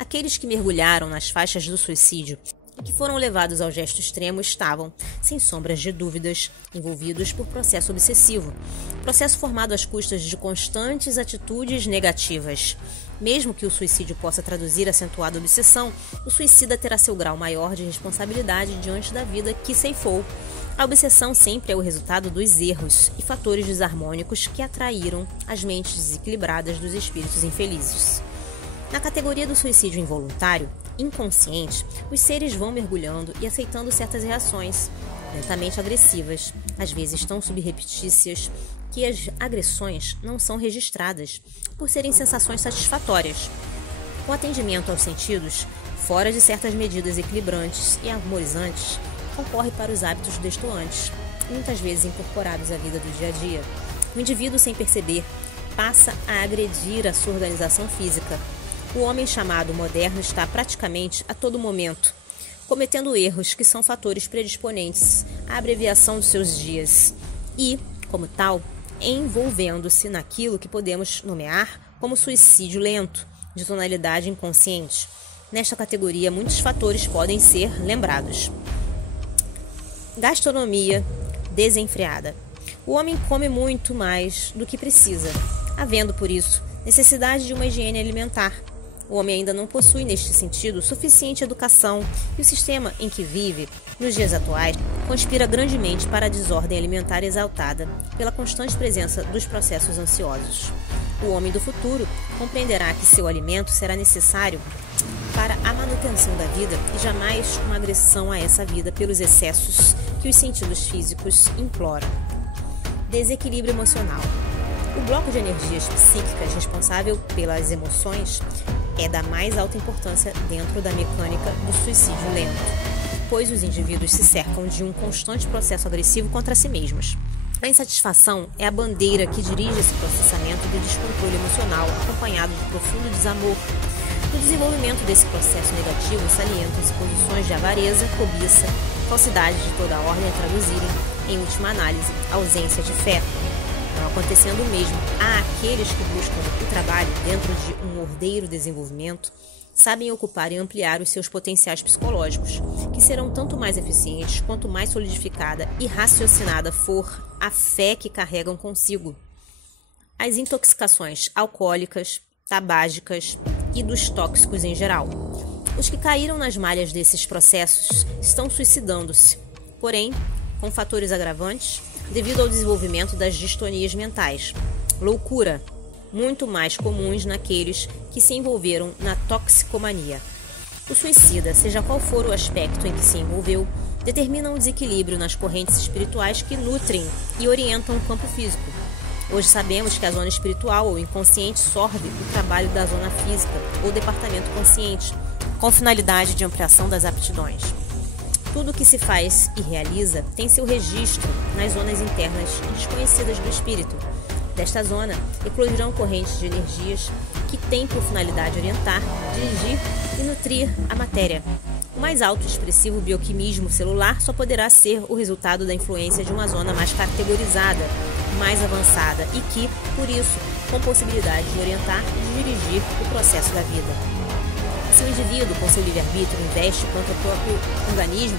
Aqueles que mergulharam nas faixas do suicídio e que foram levados ao gesto extremo estavam, sem sombras de dúvidas, envolvidos por processo obsessivo, processo formado às custas de constantes atitudes negativas. Mesmo que o suicídio possa traduzir acentuada obsessão, o suicida terá seu grau maior de responsabilidade diante da vida que ceifou. A obsessão sempre é o resultado dos erros e fatores desarmônicos que atraíram as mentes desequilibradas dos espíritos infelizes. Na categoria do suicídio involuntário, inconsciente, os seres vão mergulhando e aceitando certas reações, lentamente agressivas, às vezes tão subreptícias que as agressões não são registradas, por serem sensações satisfatórias. O atendimento aos sentidos, fora de certas medidas equilibrantes e harmonizantes, concorre para os hábitos destoantes, muitas vezes incorporados à vida do dia a dia. O indivíduo, sem perceber, passa a agredir a sua organização física. O homem chamado moderno está praticamente a todo momento cometendo erros que são fatores predisponentes à abreviação dos seus dias e, como tal, envolvendo-se naquilo que podemos nomear como suicídio lento, de tonalidade inconsciente. Nesta categoria, muitos fatores podem ser lembrados. Gastronomia desenfreada. O homem come muito mais do que precisa, havendo, por isso, necessidade de uma higiene alimentar. O homem ainda não possui, neste sentido, suficiente educação e o sistema em que vive, nos dias atuais, conspira grandemente para a desordem alimentar exaltada pela constante presença dos processos ansiosos. O homem do futuro compreenderá que seu alimento será necessário para a manutenção da vida e jamais uma agressão a essa vida pelos excessos que os sentidos físicos imploram. Desequilíbrio emocional. O bloco de energias psíquicas responsável pelas emoções é da mais alta importância dentro da mecânica do suicídio lento, pois os indivíduos se cercam de um constante processo agressivo contra si mesmos. A insatisfação é a bandeira que dirige esse processamento do descontrole emocional, acompanhado de profundo desamor. No desenvolvimento desse processo negativo, salientam-se posições de avareza, cobiça, falsidade de toda a ordem a traduzirem, em última análise, ausência de fé. Não acontecendo o mesmo a aqueles que buscam o trabalho dentro de um ordeiro desenvolvimento, sabem ocupar e ampliar os seus potenciais psicológicos, que serão tanto mais eficientes quanto mais solidificada e raciocinada for a fé que carregam consigo. As intoxicações alcoólicas, tabágicas e dos tóxicos em geral. Os que caíram nas malhas desses processos estão suicidando-se, porém, com fatores agravantes, devido ao desenvolvimento das distonias mentais. Loucura, muito mais comuns naqueles que se envolveram na toxicomania. O suicida, seja qual for o aspecto em que se envolveu, determina um desequilíbrio nas correntes espirituais que nutrem e orientam o campo físico. Hoje sabemos que a zona espiritual ou inconsciente sorve o trabalho da zona física ou departamento consciente, com finalidade de ampliação das aptidões. Tudo o que se faz e realiza tem seu registro nas zonas internas e desconhecidas do espírito. Desta zona, eclodirão correntes de energias que têm por finalidade orientar, dirigir e nutrir a matéria. O mais alto e expressivo bioquimismo celular só poderá ser o resultado da influência de uma zona mais categorizada, mais avançada e que, por isso, com possibilidade de orientar e de dirigir o processo da vida. Se o indivíduo, com seu livre-arbítrio, investe contra o próprio organismo,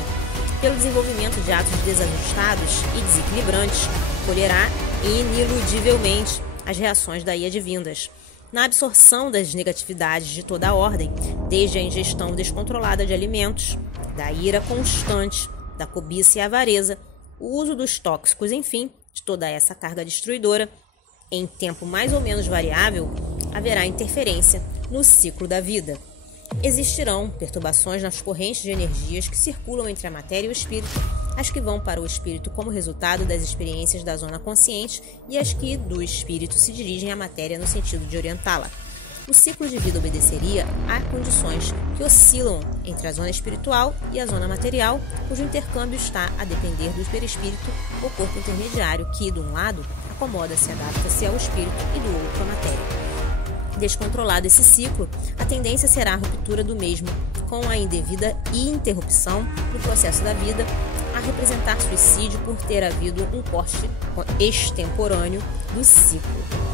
pelo desenvolvimento de atos desajustados e desequilibrantes, colherá ineludivelmente as reações daí advindas. Na absorção das negatividades de toda a ordem, desde a ingestão descontrolada de alimentos, da ira constante, da cobiça e avareza, o uso dos tóxicos, enfim, de toda essa carga destruidora, em tempo mais ou menos variável, haverá interferência no ciclo da vida. Existirão perturbações nas correntes de energias que circulam entre a matéria e o espírito, as que vão para o espírito como resultado das experiências da zona consciente e as que do espírito se dirigem à matéria no sentido de orientá-la. O ciclo de vida obedeceria a condições que oscilam entre a zona espiritual e a zona material, cujo intercâmbio está a depender do perispírito ou corpo intermediário que, de um lado, acomoda-se e adapta-se ao espírito e do outro à matéria. Descontrolado esse ciclo, a tendência será a ruptura do mesmo, com a indevida interrupção do processo da vida, a representar suicídio por ter havido um corte extemporâneo do ciclo.